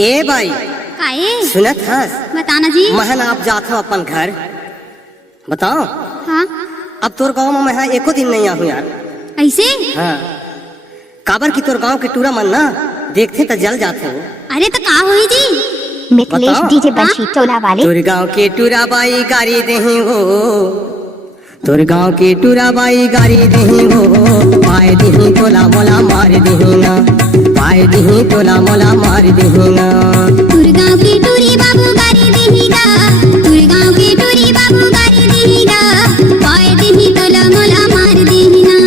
ए भाई काहे सुनत हस? बताना जी। महन आप जात हो अपन घर बताओ। हाँ अब तोर गाँव में मैं एको दिन नहीं आहू यार। ऐसे? हाँ काबर की तोर गाँव के टूरा मन ना देखते तो जल जाते हो। अरे तो का हुई जी? मिथिलेश बताओ। डीजे बंशी टोला वाले। तोर गाँव के टूरा बाई गाड़ी दही हो, तोर गाँव के टूरा बाई गाड़ी दही हो, पाए दही तोला मोला मार दही ना, पाए दही तोला मोला मार दही ना। तुरगांव की टूरी बाबू गारी देहीगा, तुरगांव की टूरी बाबू गारी देहीगा, पाए देही तोला मोला मार देहीना,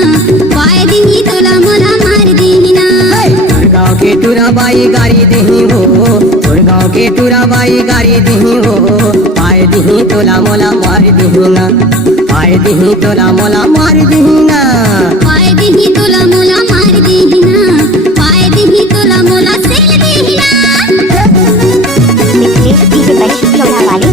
पाए देही तोला मोला मार देहीना। तोर गाँव के टूरा बाई गाड़ी दही हो, तोर गाँव के टूरा बाई गाड़ी दही हो, पाए दही तोला मोला मार दही ना, पाए दही तोला मोला मार दही ना। पाए देही तोला मोला मार देहीना, पाए देही तोला मोला सेल देहीना। मिथिलेश डीजे बंशी टोला वाले।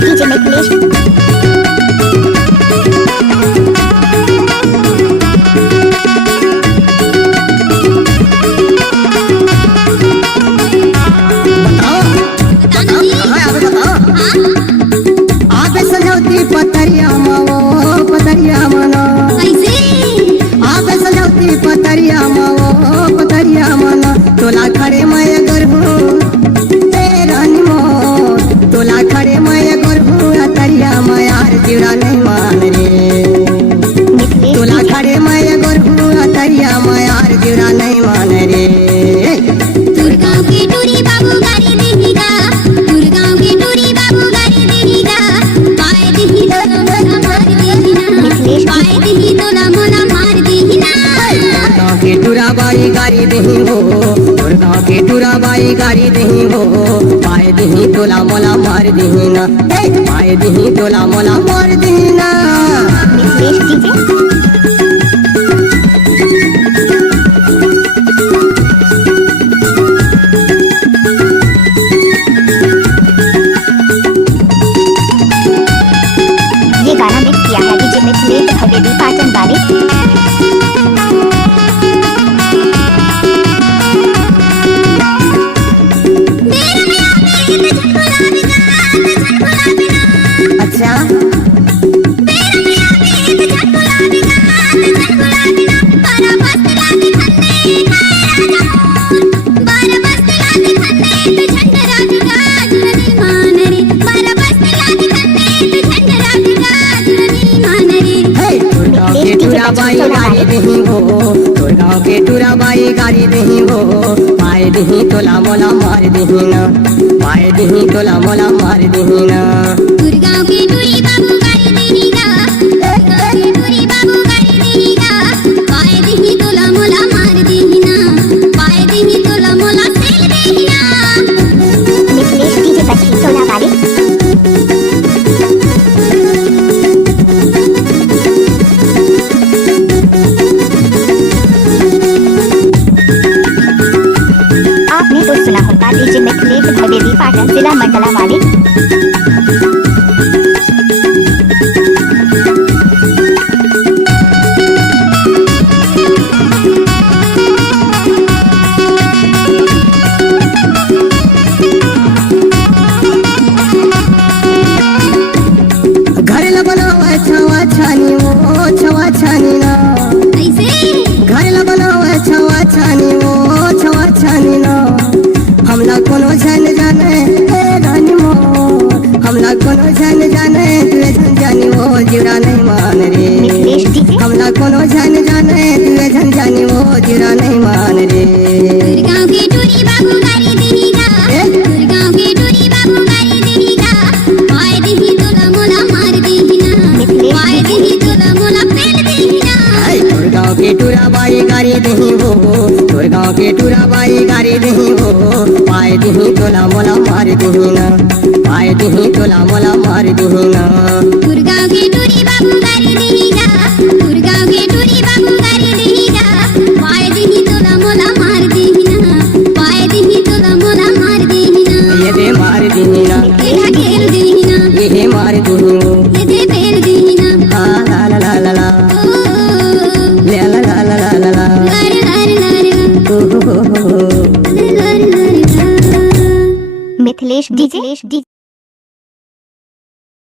डीजे मिथिलेश बताना जी। आप सजौती पतरिया मावो पतरिया मनो, ऐसे? आप सजौती पतरिया मावो पतरिया मनो, तोला खड़े मैं गर्भू तेरा निमो, तोला खड़े मैं गर्भू अतरिया मायार जीरा नहीं मान रे, मिथिलेश तोला खड़े मैं गर्भू अतरिया मायार जीरा नहीं मान रे। तुरगांव की टूरी बाबू गारी देहीगा, तुरगांव की टूरी बाबू गारी देहीगा, पाए देही तोला मोला मार देहीना, पाए देही तोला मोला मार देहीना। गाँव के टूरा बाई गाड़ी दही हो, और गाँव के टूरा बाई गाड़ी दही हो, पाए दही तोला मोला मार दही ना, पाए दही तोला मोला मार दही ना। मिथिलेश डीजे ये गाना मिक्स किया है डीजे मिथिलेश हवेली पाटन वाले। अच्छा गाँव के टूरा बाई गाड़ी दही हो, तोर गाँव के टूरा बाई गाड़ी दही हो, पाए दही तोला मोला मार दही ना, पाए दही तोला मोला मार दही ना। तुरगांव की टूरी बाबू गारी देहीगा, तुरगांव की टूरी बाबू गारी देहीगा, पाए देही तोला मोला मार देहीना, पाए देही तोला मोला सेल देहीना। मिथिलेश डीजे बंशी टोला वाले। आपने तो सुना होगा डीजे मिथिलेश हवेली पाटन जिला मंडला वाले। घर ला बनावा छवा छानी वो छवा छानी ना, ऐसे? घर ला बनावा छवा छानी वो छवा छानी ना। हमला कोनो जान जाने ए रानी मो, हमला कोनो जान जाने तुए झन जानी वो जीरा नहीं मान रे, मिथिलेश डीजे हमला कोनो जान जाने तुए झन जानी वो जीरा नहीं मान रे। तुरगांव की टूरी बाबू गारी देहीगा, तुरगांव की टूरी बाबू गारी देहीगा, पाए देही तोला मोला मार देहीना, पाए देही तोला मोला फेल देहीना। तोर गाँव के टूरा बाई गाड़ी दही हो, तोर गाँव के टूरा बाई गाड़ी दही हो, पाए दही तोला मोला मार दही ना, पाए दही तोला मोला मार दही ना। तुरगांव की टूरी बाबू गारी देहीगा, तुरगांव की टूरी बाबू गारी देहीगा, पाए देही तोला मोला दीना एहा खेल दीना ये मार दूँ ये दे फेर दीना ला ला ला ला ला ओ ला ला ला ला ला ला लर लर लर ओ हो हो हो। लर लर लर मिथिलेश डीजे